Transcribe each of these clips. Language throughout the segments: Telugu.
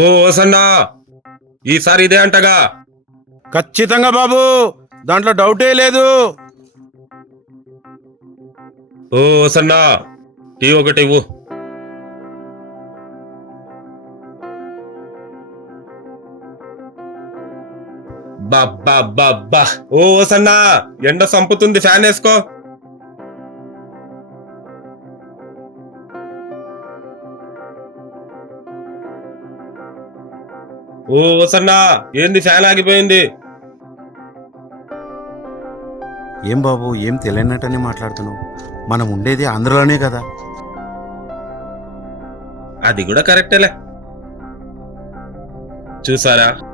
ఓ వసన్నా ఈసారి ఇదే అంటగా. ఖచ్చితంగా బాబు దాంట్లో డౌటే లేదు. ఓ వసన్నా టీ ఒకటి ఇవ్వు. ఓ వసన్నా ఎండ సంపుతుంది ఫ్యాన్ వేసుకో. ఓ వసన్నా ఏంది ఫ్యాన్ ఆగిపోయింది? ఏం బాబు ఏం తెలియనట్టని మాట్లాడుతున్నావు? మనం ఉండేది ఆంధ్రలోనే కదా. అది కూడా కరెక్టేలే. చూసారా?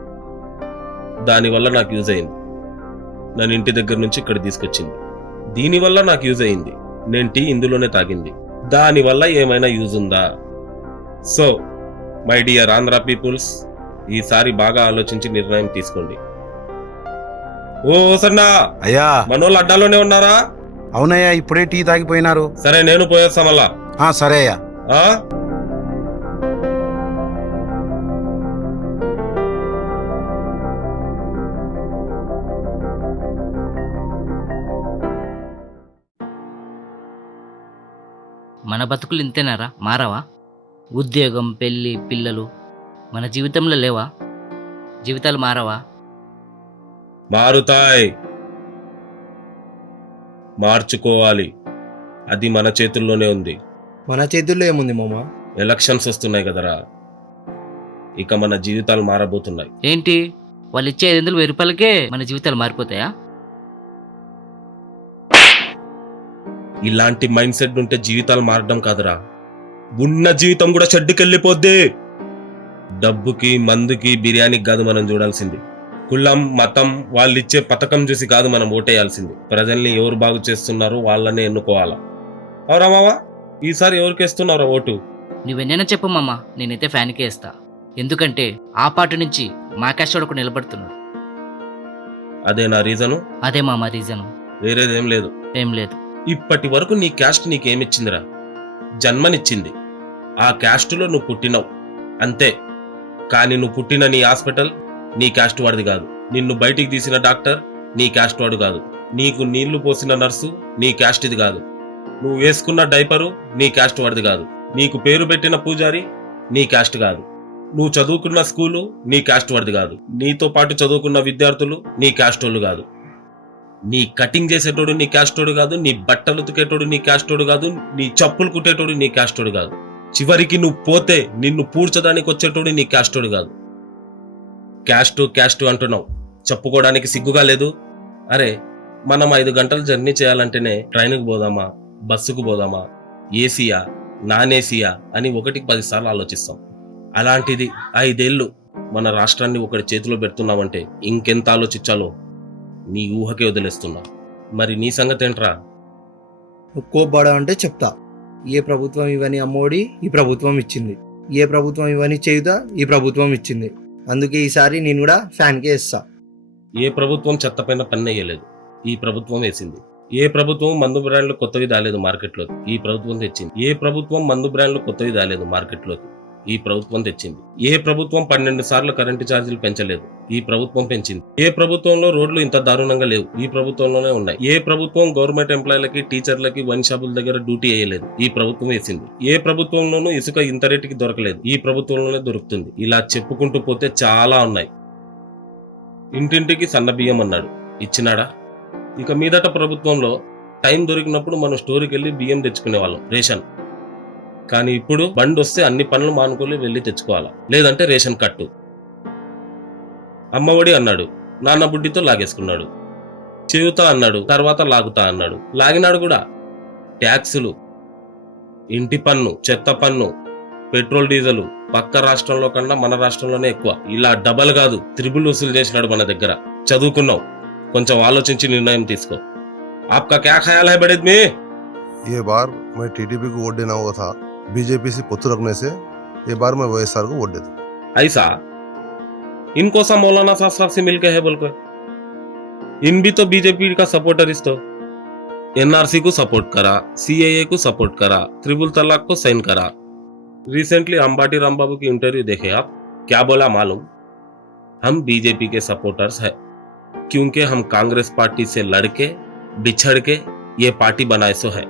దానివల్ల నాకు యూజ్ అయింది. నన్ను ఇంటి దగ్గర నుంచి ఇక్కడ తీసుకొచ్చింది. దీనివల్ల నాకు యూజ్ అయింది. నేను టీ ఇందులోనే తాగింది. దానివల్ల ఏమైనా యూజ్ ఉందా? So my dear Andhra peoples ఈసారి బాగా ఆలోచించి నిర్ణయం తీసుకోండి. ఓ సన్నా అయ్యా! మనోళ్ళు అడ్డాలోనే ఉన్నారా? అవునయ్యా ఇప్పుడే టీ తాగిపోయినారు. సరే నేను పోయేస్తా మళ్ళా ఆ, సరే అయ్యా. మన బతుకులు ఇంతేనారా? మారవా? ఉద్యోగం పెళ్ళి పిల్లలు మన జీవితంలో లేవా? జీవితాలు మారవా? మారుతాయి. మార్చుకోవాలి. అది మన చేతుల్లోనే ఉంది. మన చేతుల్లో ఏముంది మామ? ఎలక్షన్స్ వస్తున్నాయి కదరా. ఇక మన జీవితాలు మారబోతున్నాయి. ఏంటి? వాళ్ళు ఇచ్చే ఐదు వందలు వెయ్యి రూపాయలకే మన జీవితాలు మారిపోతాయా? ఇలాంటి మైండ్ సెట్ ఉంటే జీవితాలు మారడం కాదురా. ఉన్న జీవితం కూడా చెడ్డుకెళ్ళిపోద్ది డబ్బుకి మందుకి బిర్యానీకి కాదు మనం చూడాల్సింది. కులం మతం వాళ్ళు ఇచ్చే పథకం చూసి కాదు మనం ఓటేయాల్సింది. ప్రజల్ని ఎవరు బాగు చేస్తున్నారో వాళ్ళనే ఎన్నుకోవాలా. అవురా మావా? ఈసారి ఎవరికి వేస్తున్నారా ఓటు? నువ్వెన్నైనా చెప్పు మామ నేనైతే ఫ్యాన్కే వేస్తా. ఎందుకంటే ఆ పాటు నుంచి మా క్యాస్ట్ ఒక నిలబడుతున్నాడు. అదే నా రీజను? అదే మామ రీజను. వేరేదేం లేదు. ఏం లేదు. ఇప్పటి వరకు నీ క్యాస్ట్ నీకేమిచ్చిందిరా? జన్మనిచ్చింది. ఆ క్యాస్టులో నువ్వు పుట్టినవు. అంతే. కానీ నువ్వు పుట్టిన నీ హాస్పిటల్ నీ క్యాస్ట్ వాడిది కాదు. నిన్ను బయటికి తీసిన డాక్టర్ నీ క్యాస్ట్ వాడు కాదు. నీకు నీళ్ళు పోసిన నర్సు నీ క్యాస్ట్ ఇది కాదు. నువ్వు వేసుకున్న డైపరు నీ క్యాస్ట్ వాడిది కాదు. నీకు పేరు పెట్టిన పూజారి నీ క్యాస్ట్ కాదు. నువ్వు చదువుకున్న స్కూలు నీ క్యాస్ట్ వాడిది కాదు. నీతో పాటు చదువుకున్న విద్యార్థులు నీ క్యాస్ట్ వాళ్ళు కాదు. నీ కటింగ్ చేసేటోడు నీ క్యాస్టోడు కాదు నీ బట్టలు ఉతికేటోడు నీ క్యాస్టోడు కాదు నీ చెప్పులు కుట్టేటోడు నీ క్యాస్టోడు కాదు. చివరికి నువ్వు పోతే నిన్ను పూడ్చడానికి వచ్చేటోడు నీ క్యాస్టోడు కాదు. క్యాస్టు క్యాస్టు అంటున్నావు. చెప్పుకోవడానికి సిగ్గుగా లేదు. అరే మనం ఐదు గంటలు జర్నీ చేయాలంటేనే ట్రైన్కి పోదామా బస్సుకు పోదామా ఏసీయా నాన్ ఏసీయా అని ఒకటికి పదిసార్లు ఆలోచిస్తాం. అలాంటిది ఐదేళ్ళు మన రాష్ట్రాన్ని ఒకటి చేతిలో పెడుతున్నామంటే ఇంకెంత ఆలోచించాలో నీ ఊహకే వదిలేస్తున్నా. మరి నీ సంగతి ఏంట్రా? నువ్వు కోప్పడా చెప్తా. ఏ ప్రభుత్వం ఇవని అమ్మోడి ఈ ప్రభుత్వం ఇచ్చింది. ఏ ప్రభుత్వం ఇవని చేయుదా ఈ ప్రభుత్వం ఇచ్చింది. అందుకే ఈసారి నేను కూడా ఫ్యాన్కే ఇస్తా ఏ ప్రభుత్వం చెత్త పైన పన్నేయలేదు ఈ ప్రభుత్వం వేసింది. ఏ ప్రభుత్వం మందు బ్రాండ్లు కొత్తవి దాలేదు మార్కెట్లోకి ఈ ప్రభుత్వం తెచ్చింది. ఏ ప్రభుత్వం మందు బ్రాండ్లు కొత్తవి దాలేదు మార్కెట్లోకి. ఈ ప్రభుత్వం తెచ్చింది. ఏ ప్రభుత్వం పన్నెండు సార్లు కరెంటు ఛార్జీలు పెంచలేదు. ఈ ప్రభుత్వం పెంచింది. ఏ ప్రభుత్వంలో రోడ్లు ఇంత దారుణంగా లేవు? ఈ ప్రభుత్వంలోనే ఉన్నాయి. ఏ ప్రభుత్వం గవర్నమెంట్ ఎంప్లాయీలకి టీచర్లకి వన్ షాపుల దగ్గర డ్యూటీ వేయలేదు? ఈ ప్రభుత్వం వేసింది. ఏ ప్రభుత్వంలోనూ ఇసుక ఇంత రేటుకి దొరకలేదు. ఈ ప్రభుత్వంలోనే దొరుకుతుంది. ఇలా చెప్పుకుంటూ పోతే చాలా ఉన్నాయి. ఇంటింటికి సన్న బియ్యం అన్నాడు. ఇచ్చినాడా? ఇక మీదట ప్రభుత్వంలో టైం దొరికినప్పుడు మనం స్టోర్కి వెళ్ళి బియ్యం తెచ్చుకునే వాళ్ళం రేషన్. కానీ ఇప్పుడు బండి వస్తే అన్ని పనులు మానుకొని వెళ్ళి తెచ్చుకోవాలా లేదంటే రేషన్ కట్టు అమ్మఒడి అన్నాడు నాన్న బుడ్డితో లాగేసుకున్నాడు చేయుతా అన్నాడు తర్వాత లాగుతా అన్నాడు లాగినాడు కూడా ట్యాక్సులు ఇంటి పన్ను చెత్త పన్ను పెట్రోల్ డీజిల్ పక్క రాష్ట్రంలో కన్నా మన రాష్ట్రంలోనే ఎక్కువ ఇలా డబల్ కాదు త్రిబుల్ వసూలు చేసినాడు మన దగ్గర చదువుకున్నావు కొంచెం ఆలోచించి నిర్ణయం తీసుకో ఆప్కా క్యా ఖయాల్ హై బడేద్ మీ ये बार मैं टीडीपी को वोट देना हुआ था बीजेपी से पुत्र रखने से ये बार मैं वाईएसआर को वोट देता। ऐसा? इनको सा मौलाना साहब साहब से मिलके है बोल के इन भी तो बीजेपी का सपोर्टर तो। एनआरसी को सपोर्ट करा सीएए को सपोर्ट करा, त्रिपुल तलाक को साइन करा। रिसेंटली अंबाटी रामबाबू की इंटरव्यू देखे आप, क्या बोला मालूम? हम बीजेपी के सपोर्टर्स हैं, क्योंकि हम कांग्रेस पार्टी से लड़के, बिछड़ के ये पार्टी बनाए सो है।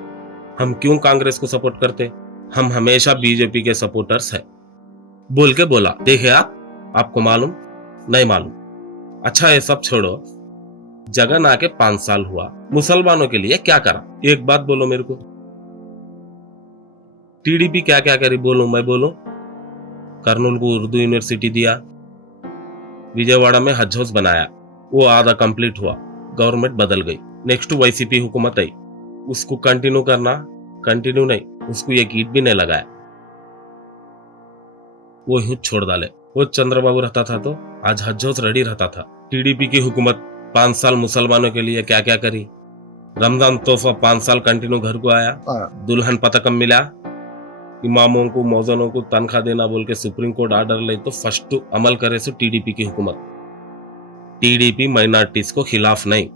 हम क्यों कांग्रेस को सपोर्ट करते? हम हमेशा बीजेपी के सपोर्टर्स हैं। बोल के बोला, देखे आप, आपको मालूम, नहीं मालूम। अच्छा ये सब छोड़ो। जगन आके पाँच साल हुआ। मुसलमानों के लिए क्या करा? एक बात बोलो मेरे को। टीडीपी क्या क्या करी? बोलो, मैं बोलूँ। कर्नूल को उर्दू यूनिवर्सिटी दिया। विजयवाड़ा में हज हाउस बनाया। वो आधा कंप्लीट हुआ। गवर्नमेंट बदल गई। नेक्स्ट वाईसीपी हुकूमत आई। उसको कंटिन्यू करना। कंटिन्यू नहीं। उसको एक ईट भी नहीं लगाया। वो यूँ छोड़ डाले। वो चंद्रबाबू रहता था तो आज हज रेडी रहता था। टीडीपी की हुकूमत पाँच साल मुसलमानों के लिए क्या क्या करी? रमज़ान तोहफा पाँच साल कंटिन्यू घर को आया। दुल्हन पतकम मिला। इमामों को मौजनों को तनख्वाह देना बोल के सुप्रीम कोर्ट ऑर्डर ले तो फ़र्स्ट अमल करे सो टीडीपी की हुकूमत। टीडीपी माइनॉरिटीज को खिलाफ नहीं।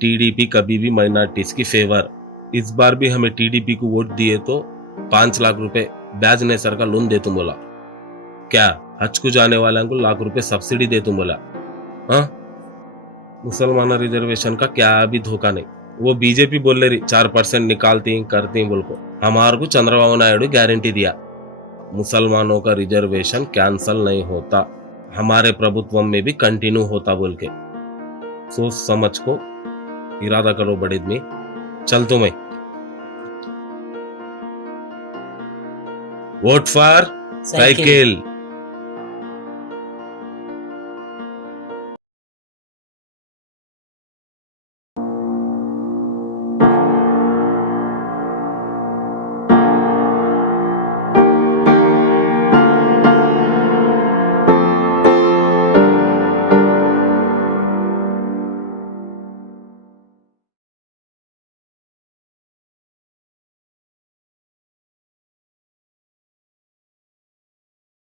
टीडीपी कभी भी माइनॉरिटीज की फेवर। इस बार भी हमें टीडीपी को वोट दिए तो पाँच लाख रुपए ब्याज ने सर का लोन दे तुम बोला। क्या हज को जाने वाले को लाख रुपए सब्सिडी दे तुम बोला? हाँ? मुसलमान रिजर्वेशन का क्या अभी धोखा नहीं। वो बीजेपी बोल रही, चार परसेंट निकालती, करती बोल को। हमारे को चंद्रबाबू नायडू गारंटी दिया। मुसलमानों का रिजर्वेशन कैंसल नहीं होता। हमारे प्रभुत्व में भी कंटिन्यू होता बोल के। सोच समझ को इरादा करो बड़े आदमी। चल तो मैं। Vote for cycle.